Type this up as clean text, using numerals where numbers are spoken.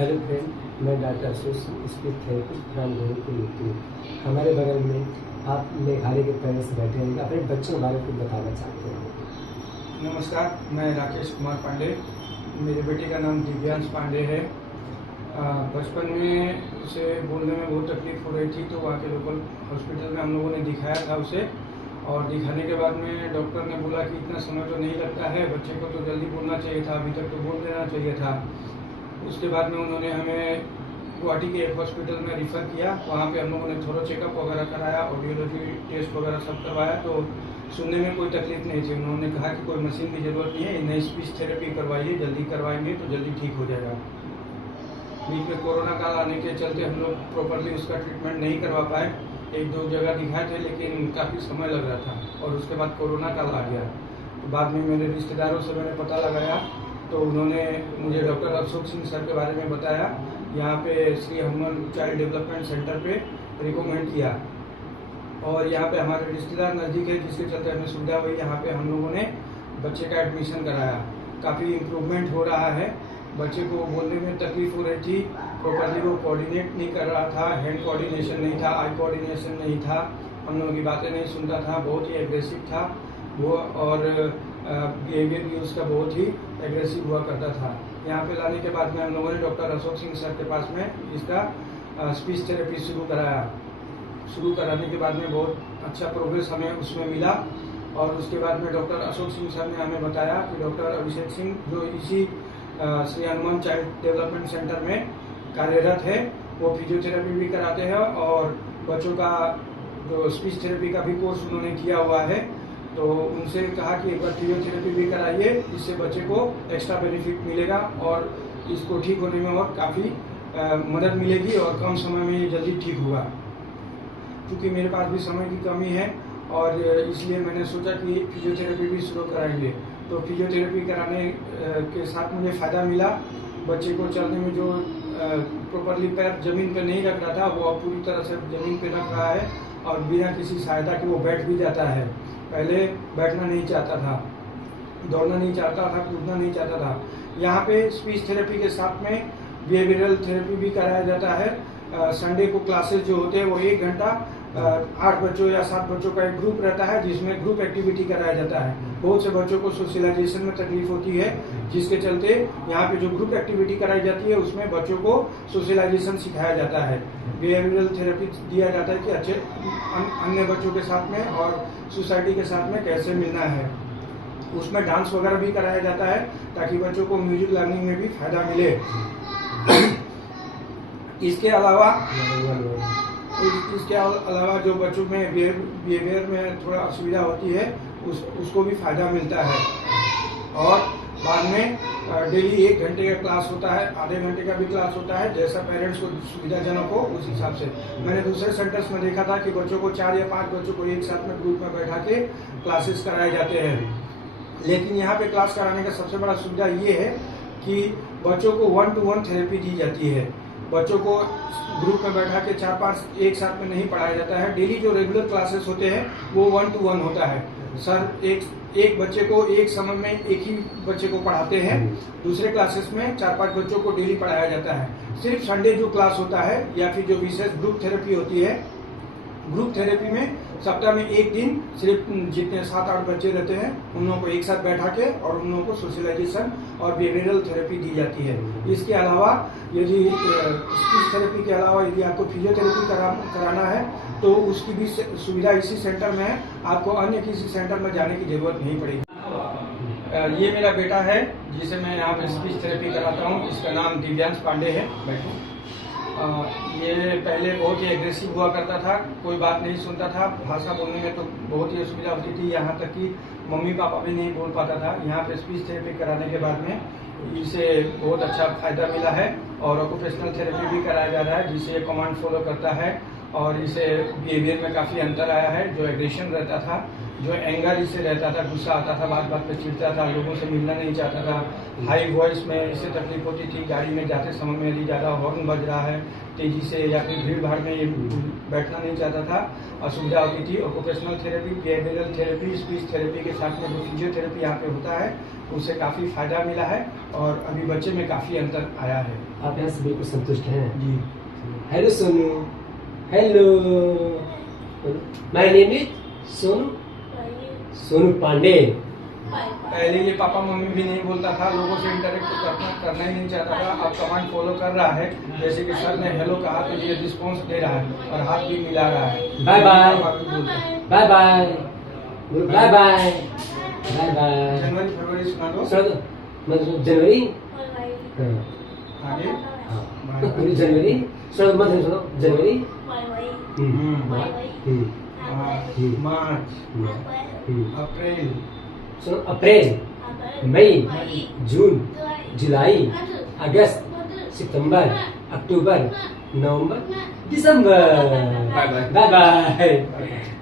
Hello friend, मैं doctor Ashok Singh, speech therapist from Govindpur. हमारे बगल में आप मेघालय के पेरेंट्स बैठे हैं, अपने बच्चों के बारे में कुछ बताना चाहते हैं। नमस्कार, मैं राकेश कुमार पांडे। मेरे बेटे का नाम दिव्यांश पांडे है। बचपन में उसे बोलने में बहुत तकलीफ हो रही थी, तो वहाँ के लोकल हॉस्पिटल में हम लोगों ने दिखाया था उसे। और दिखाने के बाद में डॉक्टर ने बोला कि इतना समय तो नहीं लगता है, बच्चे को तो जल्दी बोलना चाहिए था, अभी तक तो बोल देना चाहिए था। उसके बाद में उन्होंने हमें गुवाहाटी के एक हॉस्पिटल में रिफ़र किया। वहाँ पे हम लोगों ने थोड़ा चेकअप वगैरह कराया, ऑडियोलॉजी टेस्ट वगैरह सब करवाया, तो सुनने में कोई तकलीफ नहीं थी। उन्होंने कहा कि कोई मशीन की ज़रूरत नहीं है, नई स्पीच थेरेपी करवाइए, जल्दी करवाएंगे तो जल्दी ठीक हो जाएगा। बीच में कोरोना काल आने के चलते हम लोग प्रॉपरली उसका ट्रीटमेंट नहीं करवा पाए। एक दो जगह दिखाए थे, लेकिन काफ़ी समय लग रहा था, और उसके बाद कोरोना काल आ गया। तो बाद में मेरे रिश्तेदारों से मैंने पता लगाया, तो उन्होंने मुझे डॉक्टर अशोक सिंह सर के बारे में बताया। यहाँ पे Shri Hanuman child development centre पे रिकमेंड किया, और यहाँ पे हमारे रिश्तेदार नज़दीक है, जिसके चलते हमें सुविधा हुई। यहाँ पे हम लोगों ने बच्चे का एडमिशन कराया। काफ़ी इम्प्रूवमेंट हो रहा है। बच्चे को बोलने में तकलीफ हो रही थी, प्रॉपरली वो कोऑर्डिनेट नहीं कर रहा था, हैंड कोऑर्डिनेशन नहीं था, आई कोऑर्डिनेशन नहीं था, हम लोगों की बातें नहीं सुनता था, बहुत ही एग्रेसिव था वो, और बिहेवियर भी उसका बहुत ही एग्रेसिव हुआ करता था। यहाँ पे लाने के बाद में हम लोगों ने डॉक्टर अशोक सिंह सर के पास में इसका स्पीच थेरेपी शुरू कराया। शुरू कराने के बाद में बहुत अच्छा प्रोग्रेस हमें उसमें मिला। और उसके बाद में डॉक्टर अशोक सिंह सर ने हमें बताया कि डॉक्टर अभिषेक सिंह, जो इसी Shri Hanuman child development centre में कार्यरत है, वो फिजियोथेरेपी भी कराते हैं, और बच्चों का जो स्पीच थेरेपी का भी कोर्स उन्होंने किया हुआ है। तो उनसे कहा कि एक बार फिजियोथेरेपी भी कराइए, इससे बच्चे को एक्स्ट्रा बेनिफिट मिलेगा और इसको ठीक होने में और काफ़ी मदद मिलेगी, और कम समय में ये जल्दी ठीक होगा। क्योंकि मेरे पास भी समय की कमी है, और इसलिए मैंने सोचा कि फिजियोथेरेपी भी शुरू कराएंगे। तो फिजियोथेरेपी कराने के साथ मुझे फ़ायदा मिला। बच्चे को चलने में जो प्रॉपरली पैर ज़मीन पे नहीं रख रहा था, वो अब पूरी तरह से ज़मीन पे रख रहा है, और बिना किसी सहायता के वो बैठ भी जाता है। पहले बैठना नहीं चाहता था, दौड़ना नहीं चाहता था, कूदना नहीं चाहता था। यहाँ पे स्पीच थेरेपी के साथ में बिहेवियरल थेरेपी भी कराया जाता है। संडे को क्लासेस जो होते हैं वो 1 घंटा 8 बच्चों या 7 बच्चों का एक ग्रुप रहता है, जिसमें ग्रुप एक्टिविटी कराया जाता है। बहुत से बच्चों को सोशलाइजेशन में तकलीफ होती है, जिसके चलते यहाँ पे जो ग्रुप एक्टिविटी कराई जाती है उसमें बच्चों को सोशलाइजेशन सिखाया जाता है। बिहेवियरल थेरेपी दिया जाता है कि अच्छे अन्य बच्चों के साथ में और सोसाइटी के साथ में कैसे मिलना है। उसमें डांस वगैरह भी कराया जाता है, ताकि बच्चों को म्यूजिक लर्निंग में भी फायदा मिले। इसके अलावा जो बच्चों में बिहेवियर में थोड़ा असुविधा होती है, उसको भी फ़ायदा मिलता है। और बाद में डेली 1 घंटे का क्लास होता है, आधे घंटे का भी क्लास होता है, जैसा पेरेंट्स को सुविधाजनक हो उस हिसाब से। मैंने दूसरे सेंटर्स में देखा था कि बच्चों को 4 या 5 बच्चों को एक साथ में ग्रुप में बैठा के क्लासेस कराए जाते हैं। लेकिन यहाँ पे क्लास कराने का सबसे बड़ा सुविधा ये है कि बच्चों को 1-to-1 थेरेपी दी जाती है। बच्चों को ग्रुप में बैठा के 4-5 एक साथ में नहीं पढ़ाया जाता है। डेली जो रेगुलर क्लासेस होते हैं वो 1-to-1 होता है। सर एक बच्चे को एक समय में एक ही बच्चे को पढ़ाते हैं। दूसरे क्लासेस में 4-5 बच्चों को डेली पढ़ाया जाता है। सिर्फ संडे जो क्लास होता है, या फिर जो विशेष ग्रुप थेरेपी होती है, ग्रुप थेरेपी में सप्ताह में 1 दिन सिर्फ जितने 7-8 बच्चे रहते हैं उन लोगों को एक साथ बैठा के और उन लोगों को सोशलाइजेशन और बिहेवियरल थेरेपी दी जाती है। इसके अलावा यदि स्पीच थेरेपी के अलावा यदि आपको फिजियोथेरेपी कराना है तो उसकी भी सुविधा इसी सेंटर में है, आपको अन्य किसी सेंटर में जाने की जरूरत नहीं पड़ेगी। ये मेरा बेटा है जिसे मैं यहाँ पे स्पीच थेरेपी कराता हूँ। इसका नाम दिव्यांश पांडे है। ये पहले बहुत ही एग्रेसिव हुआ करता था, कोई बात नहीं सुनता था, भाषा बोलने में तो बहुत ही असुविधा होती थी, यहाँ तक कि मम्मी पापा भी नहीं बोल पाता था। यहाँ पे स्पीच थेरेपी कराने के बाद में इसे बहुत अच्छा फायदा मिला है, और ऑक्यूपेशनल थेरेपी भी कराया जा रहा है, जिससे कमांड फॉलो करता है और इसे बिहेवियर में काफ़ी अंतर आया है। जो एग्रेशन रहता था, जो एंगर इससे रहता था, गुस्सा आता था, बात बात पे चिढ़ता था, लोगों से मिलना नहीं चाहता था, हाई वॉइस में इससे तकलीफ होती थी, गाड़ी में जाते समय में यदि ज़्यादा हॉर्न बज रहा है तेज़ी से या फिर भीड़ भाड़ में ये बैठना नहीं चाहता था, असुविधा होती थी। Occupational therapy, behavioural therapy, speech therapy के साथ में जो फिजियोथेरेपी यहाँ पे होता है उससे काफ़ी फ़ायदा मिला है और अभी बच्चे में काफ़ी अंतर आया है। आप यहाँ से बिल्कुल संतुष्ट हैं? जी। Hello Sonu, hello, my name is Sonu, Sonu Pandey. पहले ये पापा मम्मी भी नहीं बोलता था, लोगों से इंटरेक्ट करना ही नहीं चाहता था। अब कमांड फॉलो कर रहा है, जैसे कि सर ने हेलो कहा तो ये रिस्पॉन्स दे रहा है और हाथ भी मिला रहा है। Bye bye, bye bye bye, bye bye, bye bye. जनवरी फरवरी सुना दो। सुना दो, मतलब जनवरी, हाँ, आगे हाँ, पूरी जनवरी सुनो, मतलब सुनो, जनवरी, मार्च, अप्रैल, सुनो, अप्रैल, मई, जून, जुलाई, अगस्त, सितंबर, अक्टूबर, नवंबर, दिसंबर। Bye bye. Bye bye.